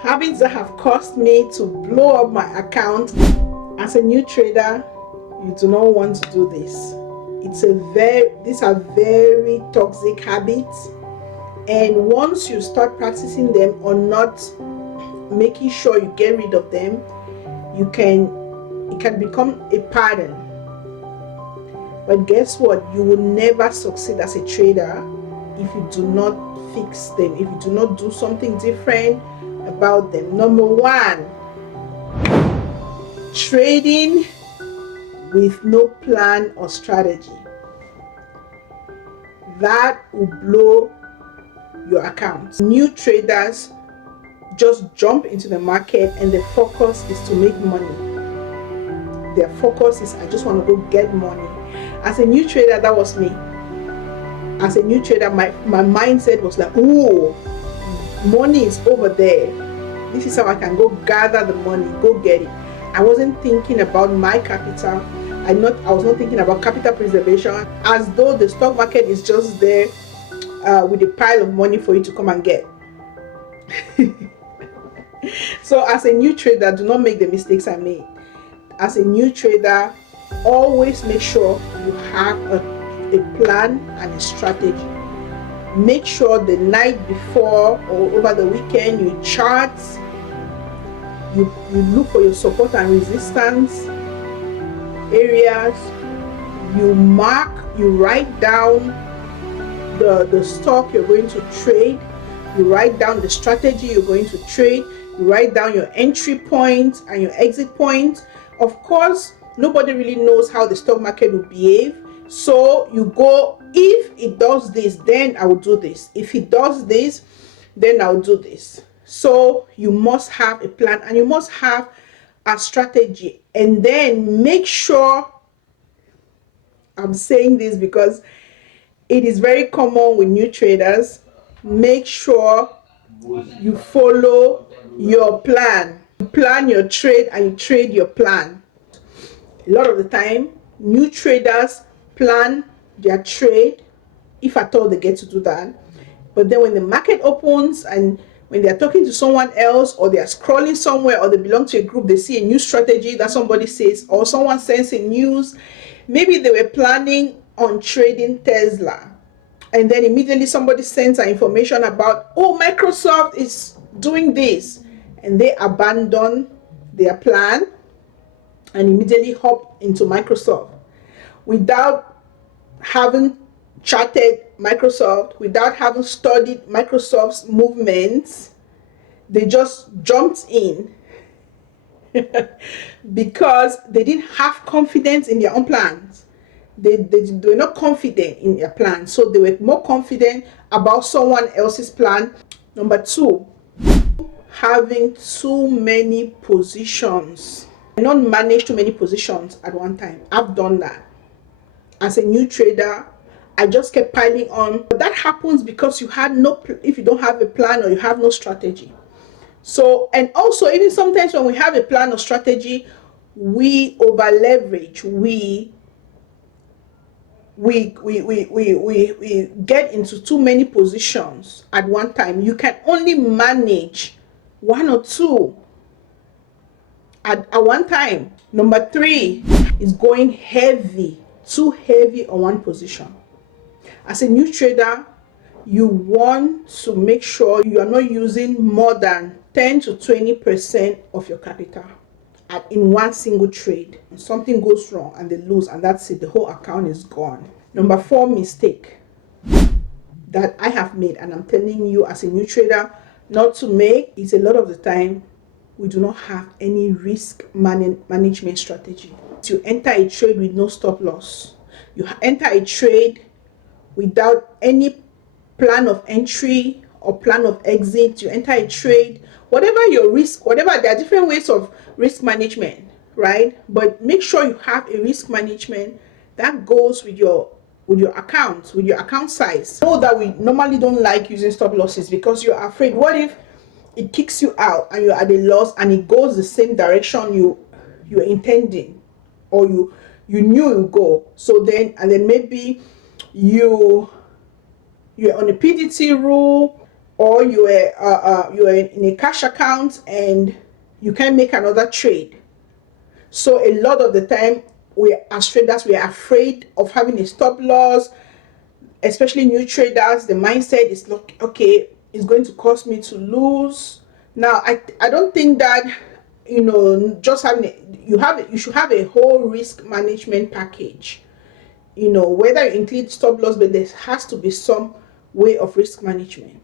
Habits that have caused me to blow up my account. As a new trader, you do not want to do this. These are very toxic habits, and once you start practicing them or not making sure you get rid of them, it can become a pattern. But guess what? You will never succeed as a trader if you do not fix them, if you do not do something different about them. Number one, trading with no plan or strategy. That will blow your account. New traders just jump into the market and the focus is to make money. Their focus is, I just want to go get money. As a new trader, that was me. As a new trader, my mindset was like, oh, money is over there. This is how I can go gather the money, go get it. I wasn't thinking about my capital. I was not thinking about capital preservation, as though the stock market is just there with a pile of money for you to come and get. So as a new trader, do not make the mistakes I made. As a new trader, always make sure you have a plan and a strategy. Make sure the night before or over the weekend you chart, you look for your support and resistance areas, you mark, you write down the stock you're going to trade, you write down the strategy you're going to trade, you write down your entry point and your exit point. Of course, nobody really knows how the stock market will behave, so you go, if it does this, then I will do this. If it does this, then I'll do this. So you must have a plan and you must have a strategy. And then make sure, I'm saying this because it is very common with new traders, make sure you follow your plan. You plan your trade and you trade your plan. A lot of the time, new traders plan their trade, if at all they get to do that. But then when the market opens and when they're talking to someone else, or they're scrolling somewhere, or they belong to a group, they see a new strategy that somebody says, or someone sends a news, maybe they were planning on trading Tesla, and then immediately somebody sends an information about, oh, Microsoft is doing this, and they abandon their plan and immediately hop into Microsoft without having charted Microsoft, without having studied Microsoft's movements. They just jumped in because they didn't have confidence in their own plans. They were not confident in their plan, so they were more confident about someone else's plan. Number two, having too many positions. I not manage too many positions at one time. I've done that. As a new trader, I just kept piling on. But that happens because if you don't have a plan or you have no strategy. So, and also even sometimes when we have a plan or strategy, we over leverage. We get into too many positions at one time. You can only manage one or two at one time. Number three is going heavy, too heavy on one position. As a new trader, you want to make sure you are not using more than 10 to 20% of your capital in one single trade. And something goes wrong and they lose, and that's it, the whole account is gone. Number four mistake that I have made, and I'm telling you as a new trader not to make, is a lot of the time we do not have any risk management strategy. You enter a trade with no stop loss. You enter a trade without any plan of entry or plan of exit. You enter a trade, whatever your risk, whatever, there are different ways of risk management, right? But make sure you have a risk management that goes with your account, with your account size. Know that we normally don't like using stop losses because you're afraid, what if it kicks you out and you're at a loss and it goes the same direction you're intending, or you knew you go. So then, and then maybe you're on a PDT rule or you're in a cash account and you can make another trade. So a lot of the time, we as traders, we are afraid of having a stop loss, especially new traders. The mindset is, look, okay, it's going to cost me to lose. Now I don't think that, just having you should have a whole risk management package, whether you include stop loss, but there has to be some way of risk management.